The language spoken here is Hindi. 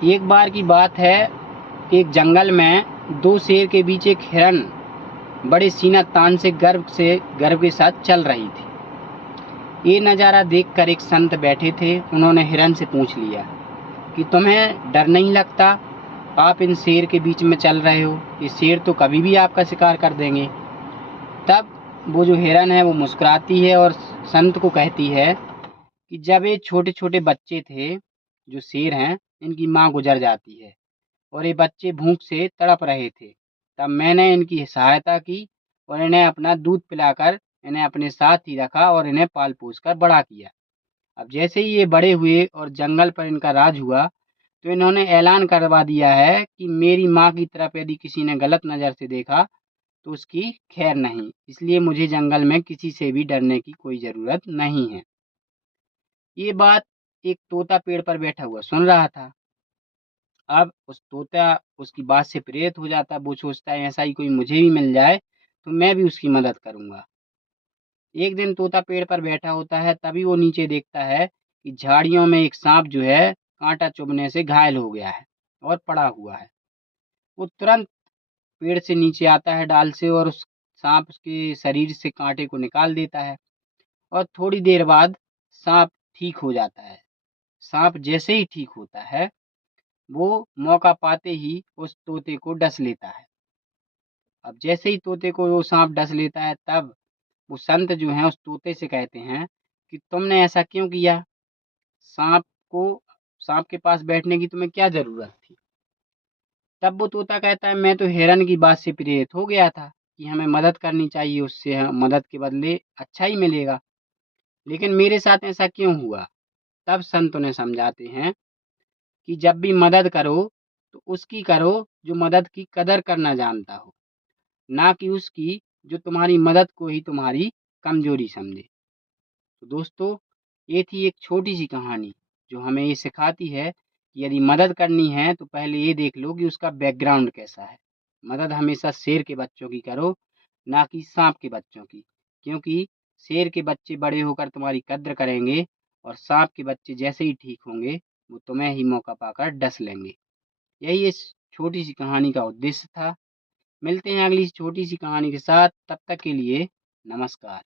एक बार की बात है, एक जंगल में दो शेर के बीच एक हिरन बड़े सीना तान से गर्व के साथ चल रही थी। ये नज़ारा देखकर एक संत बैठे थे। उन्होंने हिरन से पूछ लिया कि तुम्हें डर नहीं लगता? आप इन शेर के बीच में चल रहे हो, ये शेर तो कभी भी आपका शिकार कर देंगे। तब वो जो हिरन है वो मुस्कुराती है और संत को कहती है कि जब ये छोटे छोटे बच्चे थे, जो शेर हैं, इनकी माँ गुजर जाती है और ये बच्चे भूख से तड़प रहे थे, तब मैंने इनकी सहायता की और इन्हें अपना दूध पिलाकर इन्हें अपने साथ ही रखा और इन्हें पाल पोस कर बड़ा किया। अब जैसे ही ये बड़े हुए और जंगल पर इनका राज हुआ, तो इन्होंने ऐलान करवा दिया है कि मेरी माँ की तरफ यदि किसी ने गलत नज़र से देखा तो उसकी खैर नहीं। इसलिए मुझे जंगल में किसी से भी डरने की कोई ज़रूरत नहीं है। ये बात एक तोता पेड़ पर बैठा हुआ सुन रहा था। अब उस तोता उसकी बात से प्रेरित हो जाता है। वो सोचता है ऐसा ही कोई मुझे भी मिल जाए तो मैं भी उसकी मदद करूंगा। एक दिन तोता पेड़ पर बैठा होता है, तभी वो नीचे देखता है कि झाड़ियों में एक सांप जो है कांटा चुभने से घायल हो गया है और पड़ा हुआ है। वो तुरंत पेड़ से नीचे आता है डाल से और उस सांप के शरीर से कांटे को निकाल देता है और थोड़ी देर बाद सांप ठीक हो जाता है। सांप जैसे ही ठीक होता है, वो मौका पाते ही उस तोते को डस लेता है। अब जैसे ही तोते को वो सांप डस लेता है, तब वो संत जो हैं उस तोते से कहते हैं कि तुमने ऐसा क्यों किया? सांप को सांप के पास बैठने की तुम्हें क्या जरूरत थी? तब वो तोता कहता है मैं तो हिरन की बात से प्रेरित हो गया था कि हमें मदद करनी चाहिए, उससे मदद के बदले अच्छा ही मिलेगा। लेकिन मेरे साथ ऐसा क्यों हुआ? तब संत उन्हें समझाते हैं कि जब भी मदद करो तो उसकी करो जो मदद की कदर करना जानता हो, ना कि उसकी जो तुम्हारी मदद को ही तुम्हारी कमजोरी समझे। तो दोस्तों, ये थी एक छोटी सी कहानी जो हमें ये सिखाती है कि यदि मदद करनी है तो पहले ये देख लो कि उसका बैकग्राउंड कैसा है। मदद हमेशा शेर के बच्चों की करो, ना कि सांप के बच्चों की। क्योंकि शेर के बच्चे बड़े होकर तुम्हारी कद्र करेंगे और सांप के बच्चे जैसे ही ठीक होंगे वो तुम्हें ही मौका पाकर डस लेंगे। यही इस छोटी सी कहानी का उद्देश्य था। मिलते हैं अगली छोटी सी कहानी के साथ, तब तक के लिए नमस्कार।